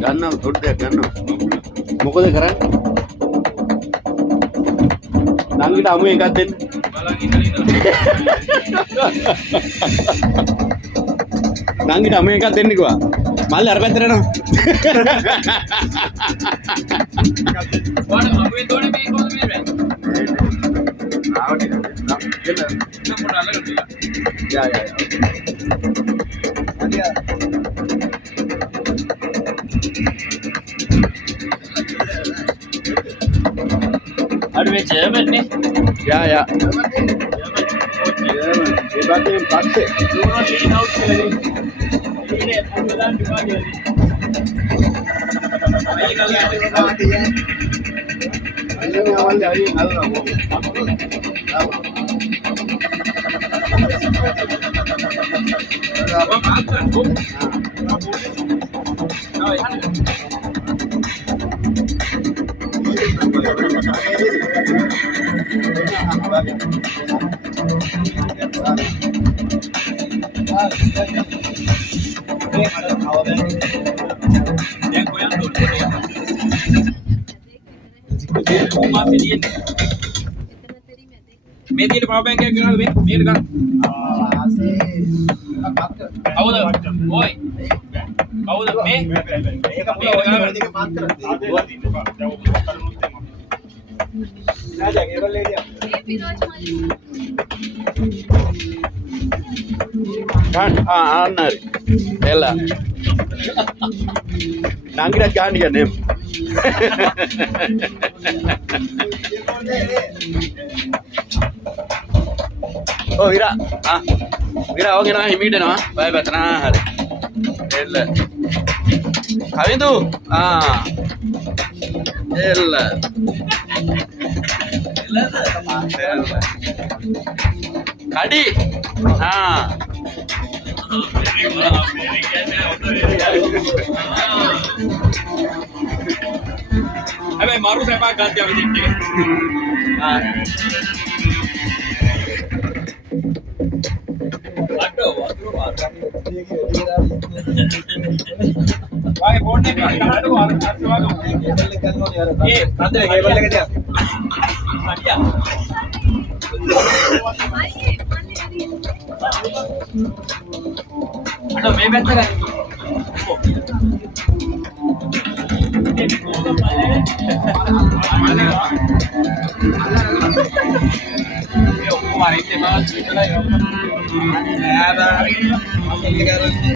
ගන්නවා පොඩ්ඩක් ගන්නවා. මොකද කරන්නේ? නංගිට අමු එකක් දෙන්න. බලන් ඉඳලා නංගිට අමු එකක් දෙන්න කිව්වා. මල්ලි අර පැත්තට යනවා. ඔයාලා අමුවේ තෝරන්නේ මේ කොහොමද මේ බෑ? ආවට නේද? නම්බර අල්ලගෙන තියලා. යා. අනියා අර මේ ජර්මන් නේ. යා. ජර්මන්. ඒ බාතේ පස්සේ do not lean out කියලා දෙන්නේ. ඉන්නේ අන්දලන් විභාගයනේ. අය ගලන්නේ අයියෝ අවල්ලි අයියෝ නල්ලා මේ තියෙන පවර් බැංක් එකක් ගන්නවද මේ මේකට ගන්න. කවුද? ඔයි. කවුද මේ? මේක පාත් ආන්නරි එලා නංගිට ගහන්න කියන්නේ ඔව් විරා විරා ඔගේ නම හිමීට එනවා බය බතනා හරි එල්ල කවිඳු එල්ල කඩි හැබැයි මාරු සැපක් ගන්න අපි දෙන්න එක. අඩෝ වතුර පාරක්. වාගේ ෆෝන් එකේ අඩෝ අර ඒ අද කේබල් එක තියා. හරියා. අඩෝ මේ පැත්ත ගන්න. ඔක්කොම අරිට මාස් විතරයි.